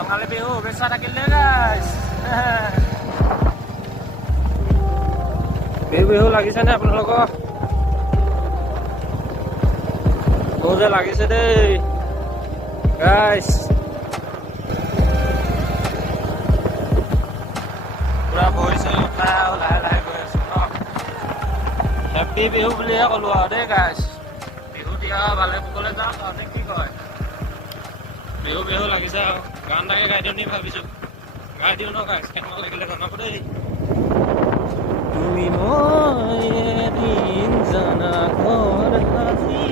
ৰঙালী বিহু শুভেচ্ছা থাকিল দেই গাইছ। বিহু লাগিছেনে আপোনালোকৰ? বহুত যে লাগিছে দেই গাইছ। পুৰা বহিছে উঠাই আৰু লাহে লাহে গৈ আছো ন। হেপী বিহু বুলিহে ক'লো আৰু দেই গাইছ। বিহু দিয়া ভালে কুশলে যাওক আৰু কি কয়। বিহু বিহু লাগিছে আৰু গান তাকে গাই দিওঁ নি ভাবিছো। গাই দিওঁ ন গাইছ, কেনেকুৱা লাগিলে জনাব দেই। তুমি মই এদিন জানা ঘৰ সাজি